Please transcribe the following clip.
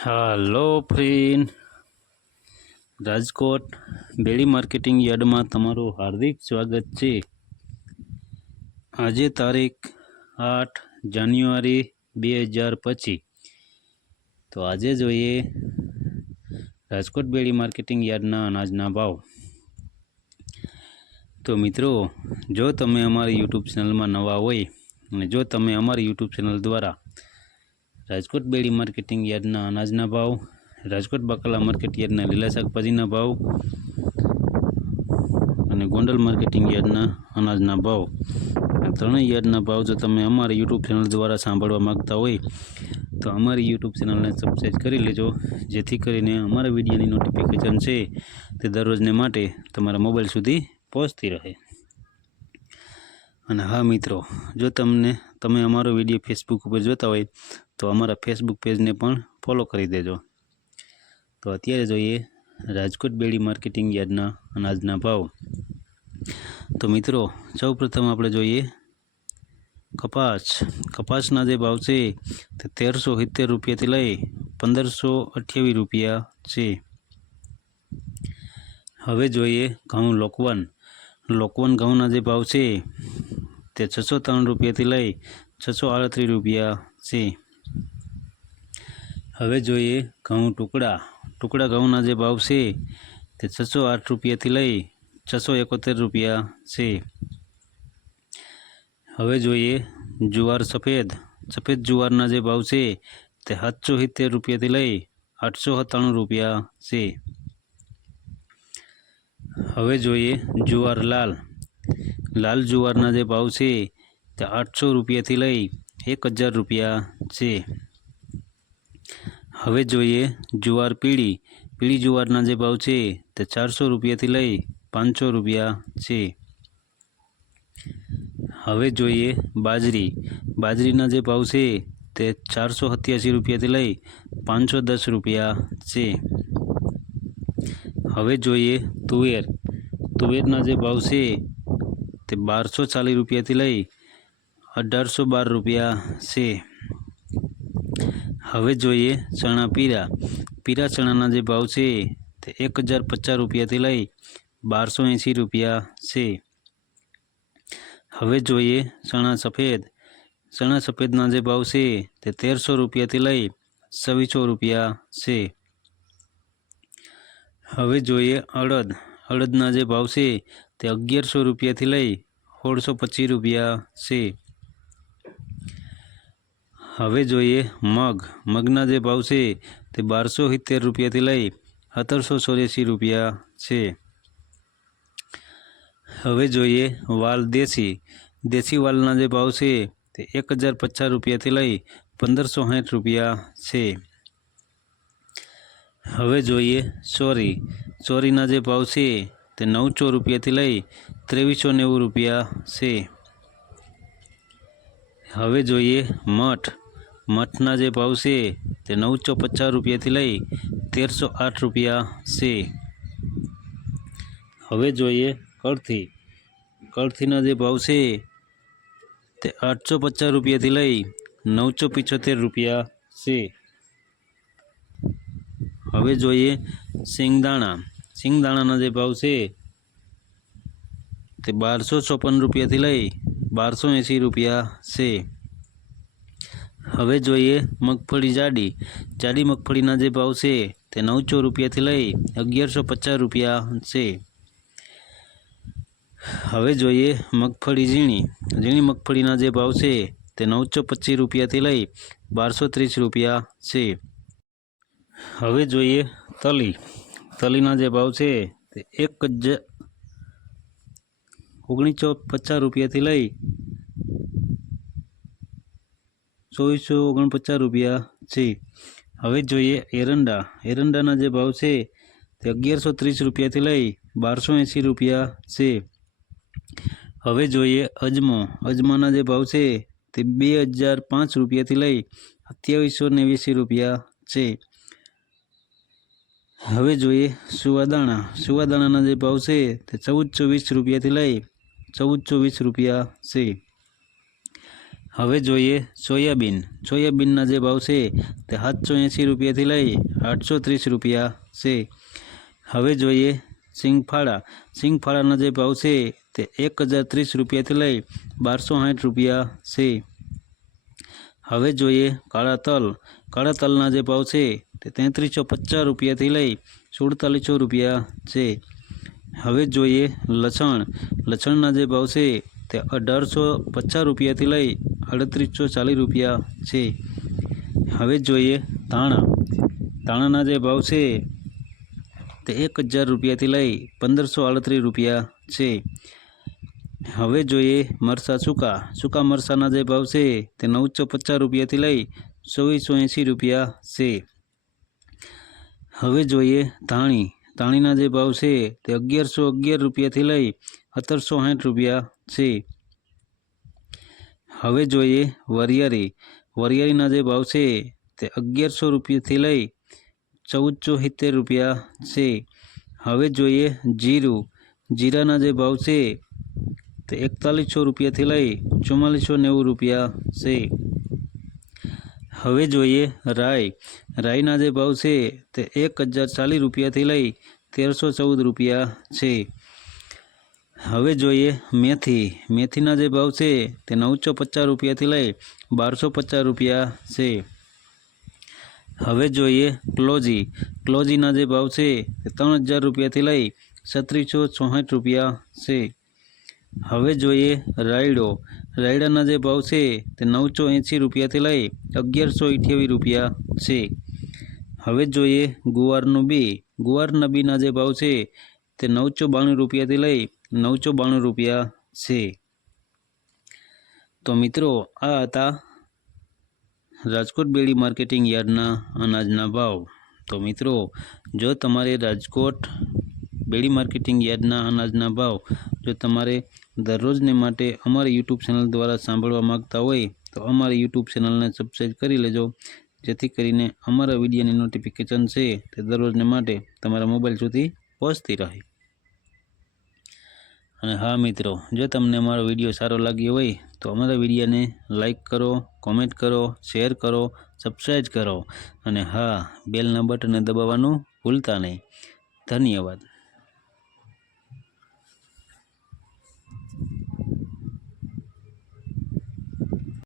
હાલો friend, Rajkot બેડી marketing યાર્ડમાં તમારું હાર્દિક સ્વાગત છે। આજે તારીખ 8 જાન્યુઆરી 2025। તો આજે જોઈએ રાજકોટ બેડી માર્કેટિંગ યાર્ડના અનાજના ભાવ। તો મિત્રો, જો તમે અમારી યુટ્યુબ ચેનલમાં નવા હોય અને જો તમે અમારી યુટ્યુબ ચેનલ દ્વારા રાજકોટ બેડી માર્કેટિંગ યાર્ડના અનાજના ભાવ, રાજકોટ બકાલા માર્કેટ યાર્ડના લીલા શાકભાજીના ભાવ અને ગોંડલ માર્કેટિંગ યાર્ડના અનાજના ભાવ, આ ત્રણેય યાર્ડના ભાવ જો તમે અમારી યુટ્યુબ ચેનલ દ્વારા સાંભળવા માગતા હોય તો અમારી યુટ્યુબ ચેનલને સબસ્ક્રાઈબ કરી લેજો, જેથી કરીને અમારા વિડીયોની નોટિફિકેશન છે તે દરરોજને માટે તમારા મોબાઈલ સુધી પહોંચતી રહે। અને હા મિત્રો, જો તમે અમારો વિડીયો ફેસબુક ઉપર જોતા હોય તો અમારા ફેસબુક પેજને પણ ફોલો કરી દેજો। તો અત્યારે જોઈએ રાજકોટ બેડી માર્કેટિંગ યાર્ડના અનાજના ભાવ। તો મિત્રો, સૌપ્રથમ આપણે જોઈએ કપાસના જે ભાવ છે તે 1370 રૂપિયાથી લઈ 1528 રૂપિયા છે। હવે જોઈએ ઘઉં લોકવન ઘઉંના જે ભાવ છે તે 603 રૂપિયાથી લઈ 638 રૂપિયા છે। હવે જોઈએ ઘઉં ટુકડા ઘઉંના જે ભાવ છે તે 608 રૂપિયાથી લઈ 671 રૂપિયા છે। હવે જોઈએ જુવાર સફેદ જુવારના જે ભાવ છે તે 770 રૂપિયાથી લઈ 897 રૂપિયા છે। હવે જોઈએ જુવાર લાલ જુવારના જે ભાવ છે તે 800 રૂપિયાથી લઈ 1000 રૂપિયા છે। હવે જોઈએ જુવાર પીળી જુવારના જે ભાવ છે તે 400 રૂપિયાથી લઈ 500 રૂપિયા છે। હવે જોઈએ બાજરીના જે ભાવ છે તે 487 રૂપિયાથી લઈ 510 રૂપિયા છે। હવે જોઈએ તુવેરના જે ભાવ છે તે 1240 રૂપિયાથી લઈ 1812 રૂપિયા છે। હવે જોઈએ ચણા પીળા ચણાના જે ભાવ છે તે 1050 રૂપિયાથી લઈ 1280 રૂપિયા છે। હવે જોઈએ ચણા સફેદના જે ભાવ છે તે 1300 રૂપિયાથી લઈ 2600 રૂપિયા છે। હવે જોઈએ અડદના જે ભાવ છે તે 1100 રૂપિયાથી લઈ 1625 રૂપિયા છે। હવે જોઈએ મગના જે ભાવ છે તે 1270 રૂપિયાથી લઈ 1784 રૂપિયા છે। હવે જોઈએ વાલ દેશી વાલના જે ભાવ છે તે 1050 રૂપિયાથી લઈ 1560 રૂપિયા છે। હવે જોઈએ ચોરીના જે ભાવ છે તે 900 રૂપિયાથી લઈ 2390 રૂપિયા છે। હવે જોઈએ મઠના જે ભાવ છે તે 950 રૂપિયાથી લઈ 1308 રૂપિયા છે। હવે જોઈએ કળથીના જે ભાવ છે તે 850 રૂપિયાથી લઈ 975 રૂપિયા છે। હવે જોઈએ સિંગદાણાના જે ભાવ છે તે 1254 રૂપિયાથી લઈ 1280 રૂપિયા છે। હવે જોઈએ મગફળી જાડી મગફળીના જે ભાવ છે તે 900 રૂપિયાથી લઈ 1150 રૂપિયા છે। હવે જોઈએ મગફળી ઝીણી મગફળીના જે ભાવ છે તે 925 રૂપિયાથી લઈ 1230 રૂપિયા છે। હવે જોઈએ તલીના જે ભાવ છે તે 1950 રૂપિયાથી લઈ 2449 રૂપિયા છે। હવે જોઈએ એરંડાના જે ભાવ છે તે 1130 રૂપિયાથી લઈ 1280 રૂપિયા છે। હવે જોઈએ અજમાના જે ભાવ છે તે 2005 રૂપિયાથી લઈ 2780 રૂપિયા છે। હવે જોઈએ સુવાદાણાના જે ભાવ છે તે 1420 રૂપિયાથી લઈ 1420 રૂપિયા છે। હવે જોઈએ સોયાબીન. સોયાબીનના જે ભાવ છે તે 780 રૂપિયાથી લઈ 830 રૂપિયા છે. હવે જોઈએ સિંગફાળા. સિંગફાળાના જે ભાવ છે તે 1030 રૂપિયાથી લઈ 1260 રૂપિયા છે. હવે જોઈએ કાળા તલ. કાળા તલના જે ભાવ છે તે 3350 રૂપિયાથી લઈ 4700 રૂપિયા છે. હવે જોઈએ લસણ. લસણના જે ભાવ છે તે 1850 રૂપિયાથી લઈ 3840 રૂપિયા છે. હવે જોઈએ ધાણા. ધાણાના જે ભાવ છે તે 1000 રૂપિયાથી લઈ 1538 રૂપિયા છે. હવે જોઈએ મરચાં સૂકા. સૂકા મરચાંના જે ભાવ છે તે 950 રૂપિયાથી લઈ 2480 રૂપિયા છે. હવે જોઈએ ધાણી. ધાણીના જે ભાવ છે તે 1111 રૂપિયાથી લઈ 1760 રૂપિયા છે. હવે જોઈએ વરિયાળી. વરિયાળીના જે ભાવ છે તે 1100 રૂપિયાથી લઈ 1470 રૂપિયા છે. હવે જોઈએ જીરું. જીરાના જે ભાવ છે તે 4100 રૂપિયાથી લઈ 4490 રૂપિયા છે. હવે જોઈએ રાઈ. રાઈના જે ભાવ છે તે 1040 રૂપિયાથી લઈ 1314 રૂપિયા છે. હવે જોઈએ મેથી. મેથીના જે ભાવ છે તે 950 રૂપિયાથી લઈ 1250 રૂપિયા છે. હવે જોઈએ ક્લોજી. ક્લોજીના જે ભાવ છે તે 3000 રૂપિયાથી લઈ 3664 રૂપિયા છે. હવે જોઈએ રાયડો. રાયડાના જે ભાવ છે તે 980 રૂપિયાથી લઈ 1128 રૂપિયા છે. હવે જોઈએ ગુવારનું બી. ગુવારના બીના જે ભાવ છે તે 992 રૂપિયાથી લઈ 992 રૂપિયા છે. તો મિત્રો આ હતા રાજકોટ બેડી માર્કેટિંગ યાર્ડના અનાજના ભાવ. તો મિત્રો જો તમારે રાજકોટ બેડી માર્કેટિંગ યાર્ડના અનાજના ભાવ જો તમારે દરરોજને માટે અમારી યુટ્યુબ ચેનલ દ્વારા સાંભળવા માગતા હોય તો અમારી યુટ્યુબ ચેનલને સબસ્ક્રાઈબ કરી લેજો, જેથી કરીને અમારા વિડીયોની નોટિફિકેશન છે તે દરરોજને માટે તમારા મોબાઈલ સુધી પહોંચતી રહે. અને હા મિત્રો, જો તમને અમારો વિડીયો સારો લાગ્યો હોય તો અમારા વિડીયોને લાઈક કરો, કોમેન્ટ કરો, શેર કરો, સબસ્ક્રાઈબ કરો અને હા, બેલના બટનને દબાવવાનું ભૂલતા નહીં. ધન્યવાદ.